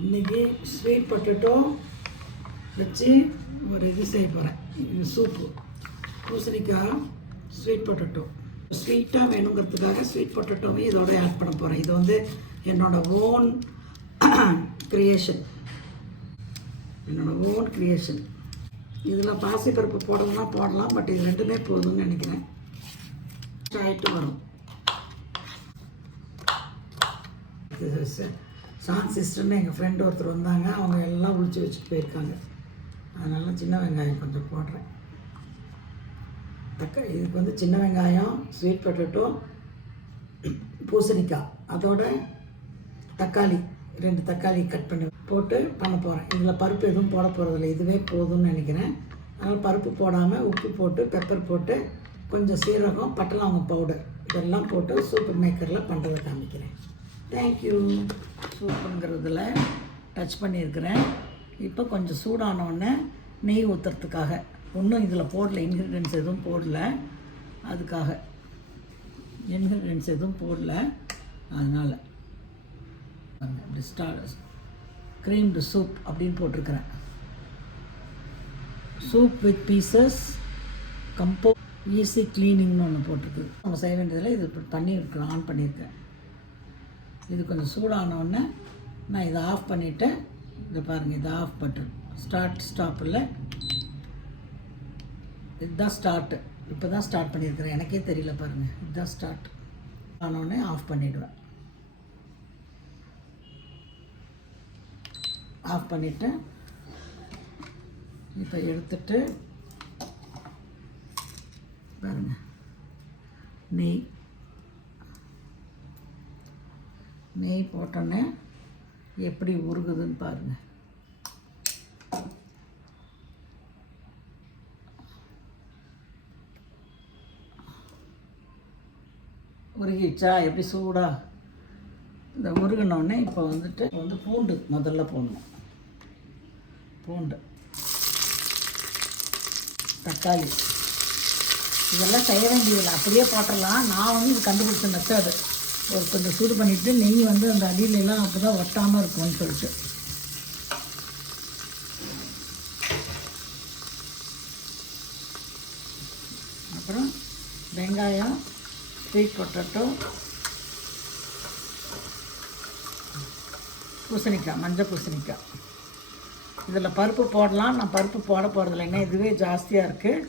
இன்றைக்கி sweet potato வச்சு ஒரு இது செய்ய போகிறேன். இது சூப்பு, பூசணிக்காய் ஸ்வீட் பொட்டேட்டோ. ஸ்வீட்டாக வேணுங்கிறதுக்காக ஸ்வீட் பொட்டேட்டோவையும் இதோட ஆட் பண்ண போகிறேன். இது வந்து என்னோடய ஓன் க்ரியேஷன். இதில் பாசிப்பருப்பு போடணும்னா போடலாம், பட் இது ரெண்டுமே போதும்னு நினைக்கிறேன். ஆகிட்டு வரும். சான் சிஸ்டர்னு எங்கள் ஃப்ரெண்டு ஒருத்தர் வந்தாங்க, அவங்க எல்லாம் உளிச்சு வச்சுட்டு போயிருக்காங்க. அதனால சின்ன வெங்காயம் கொஞ்சம் போடுறேன். இதுக்கு வந்து சின்ன வெங்காயம், ஸ்வீட் பொட்டேட்டோ, பூசணிக்காய், அதோட தக்காளி 2 தக்காளி கட் பண்ணி போட்டு பண்ண போகிறேன். இதில் பருப்பு எதுவும் போட போகிறதில்ல, இதுவே போதும்னு நினைக்கிறேன். அதனால் பருப்பு போடாமல் உப்பு போட்டு பெப்பர் போட்டு கொஞ்சம் சீரகம், பட்டை லவங்கம் பவுடர் இதெல்லாம் போட்டு சூப்பர் மேக்கரில் பண்ணுறதை காமிக்கிறேன். தேங்க்யூ. சூப்புங்கிறதுல டச் பண்ணியிருக்கிறேன். இப்போ கொஞ்சம் சூடானோடனே நெய் ஊற்றுறதுக்காக ஒன்றும் இதில் போடல, இன்க்ரீடியன்ஸ் எதுவும் போடல. அதுக்காக இன்க்ரீடியன்ஸ் எதுவும் போடல. அதனால் க்ரீம்டு சூப் அப்படின்னு போட்டிருக்கிறேன். சூப் வித் பீசஸ் கம்போ ஈஸி க்ளீனிங்னு ஒன்று போட்டிருக்கு. நம்ம செய்ய வேண்டியதில் இது இப்போ பண்ணியிருக்கிறேன், ஆன் பண்ணியிருக்கேன். இது கொஞ்சம் சூடானோடனே நான் இதை ஆஃப் பண்ணிவிட்டு, இதை பாருங்கள், இதை ஆஃப் பட்டன் ஸ்டாப்பில் இதுதான் ஸ்டார்ட்டு. இப்போ தான் ஸ்டார்ட் பண்ணியிருக்கிறேன், எனக்கே தெரியல பாருங்கள். இதுதான் ஸ்டார்ட் ஆனோடனே ஆஃப் பண்ணிவிடுவேன். ஆஃப் பண்ணிவிட்டு இப்போ எடுத்துட்டு பாருங்கள், நெய் போட்டோன்னே எப்படி உருகுதுன்னு பாருங்கள். உருகிடுச்சா? எப்படி சூடாக இந்த உருகினோடனே இப்போ வந்து பூண்டு முதல்ல போடணும். பூண்டு, தக்காளி இதெல்லாம் செய்ய வேண்டியதில்லை, அப்படியே போட்டுடலாம். நான் வந்து இது கண்டுபிடிச்ச மெத்தடு. ஒரு கொஞ்சம் சூடு பண்ணிவிட்டு நெய் வந்து அந்த அடியிலெல்லாம் அப்போ தான் ஒட்டாமல் இருக்கும்னு சொல்லிட்டு. அப்புறம் வெங்காயம், ஸ்வீட் பொட்டேட்டோ, பூசணிக்காய், மஞ்சள் பூசணிக்காய். இதில் பருப்பு போடலாம், நான் பருப்பு போட போகிறதில்ல, ஏன்னா இதுவே ஜாஸ்தியாக இருக்குது.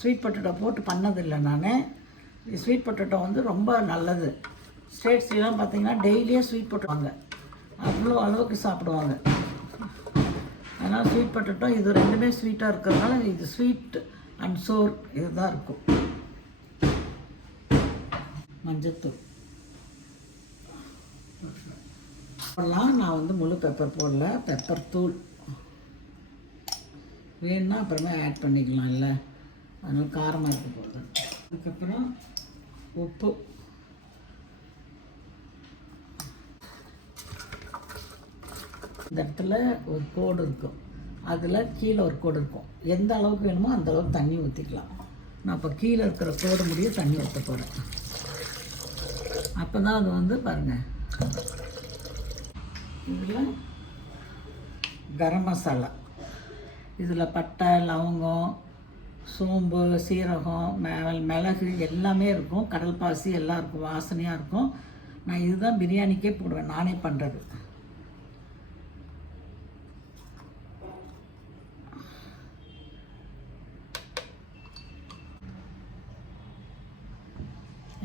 ஸ்வீட் பொட்டேட்டோ போட்டு பண்ணதில்லை நான். ஸ்வீட் பொட்டேட்டோ வந்து ரொம்ப நல்லது. ஸ்டேட்ஸ்லாம் பார்த்திங்கன்னா டெய்லியே ஸ்வீட் பொட்டேட்டோ அவ்வளோ அளவுக்கு சாப்பிடுவாங்க. அதனால் ஸ்வீட் பொட்டேட்டோ இது ரெண்டுமே ஸ்வீட்டாக இருக்கிறதுனால இது ஸ்வீட் அண்ட் சோர் இது தான் இருக்கும். மஞ்சத்தூள் போடலாம். நான் வந்து முழு பெப்பர் போடல, பெப்பர் தூள் வேணுன்னா அப்புறமே ஆட் பண்ணிக்கலாம், இல்லை அதனால் காரமாக இருக்க போகுது. அதுக்கப்புறம் உப்பு, இந்த இடத்துல ஒரு கோடு இருக்கும், அதில் கீழே ஒரு கோடு இருக்கும். எந்த அளவுக்கு வேணுமோ அந்த அளவுக்கு தண்ணி ஊற்றிக்கலாம். நான் இப்போ கீழே இருக்கிற கோடு முடிய தண்ணி ஊற்ற போகிறேன். அப்போ தான் அது வந்து பாருங்கள். இதில் கரம் மசாலா, இதில் பட்டை, லவங்கம், சோம்பு, சீரகம், மிளகு எல்லாமே இருக்கும். கடல் பாசி எல்லாம் இருக்கும், வாசனையாக இருக்கும். நான் இதுதான் பிரியாணிக்கே போடுவேன், நானே பண்ணுறது.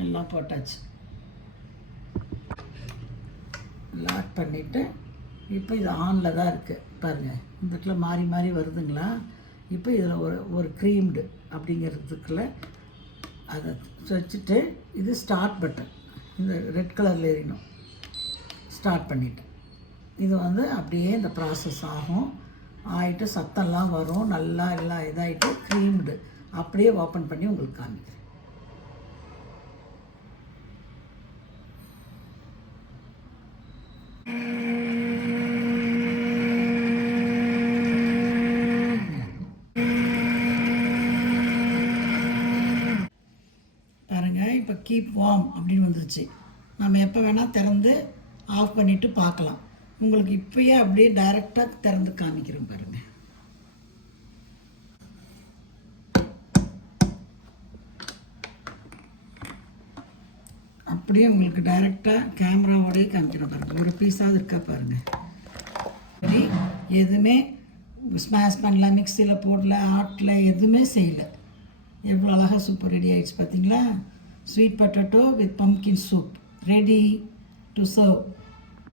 எல்லாம் போட்டாச்சு. லாக் பண்ணிவிட்டு இப்போ இது ஆனில் தான் இருக்குது பாருங்கள். இந்த இடத்துல மாறி மாறி வருதுங்களா? இப்போ இதில் ஒரு க்ரீம்டு அப்படிங்கிறதுக்குள்ள அதை வச்சுட்டு, இது ஸ்டார்ட் பட்டன், இந்த ரெட் கலரில் எறியணும். ஸ்டார்ட் பண்ணிவிட்டு இது வந்து அப்படியே இந்த ப்ராசஸ் ஆகிட்டு சத்தம்லாம் வரும், நல்லா எல்லாம் இதாகிட்டு க்ரீம்டு அப்படியே ஓப்பன் பண்ணி உங்களுக்கு காமிக்கிறேன். இப்போ கீப் வார்ம் அப்படின்னு வந்துருச்சு. நம்ம எப்போ வேணால் திறந்து ஆஃப் பண்ணிவிட்டு பார்க்கலாம். உங்களுக்கு இப்போயே அப்படியே டைரெக்டாக திறந்து காமிக்கிறேன் பாருங்கள். அப்படியே உங்களுக்கு டைரெக்டாக கேமராவோடய காமிக்கிறேன் பாருங்கள். ஒரு பீஸாவது இருக்கா பாருங்கள். சரி, எதுவுமே ஸ்மாஷ் பண்ணல, மிக்சியில் போடல, ஆட்டில் எதுவுமே செய்யலை. எவ்வளோ அழகாக சூப்பர் ரெடி ஆகிடுச்சு பார்த்தீங்களா? Sweet potato with pumpkin soup ready to serve.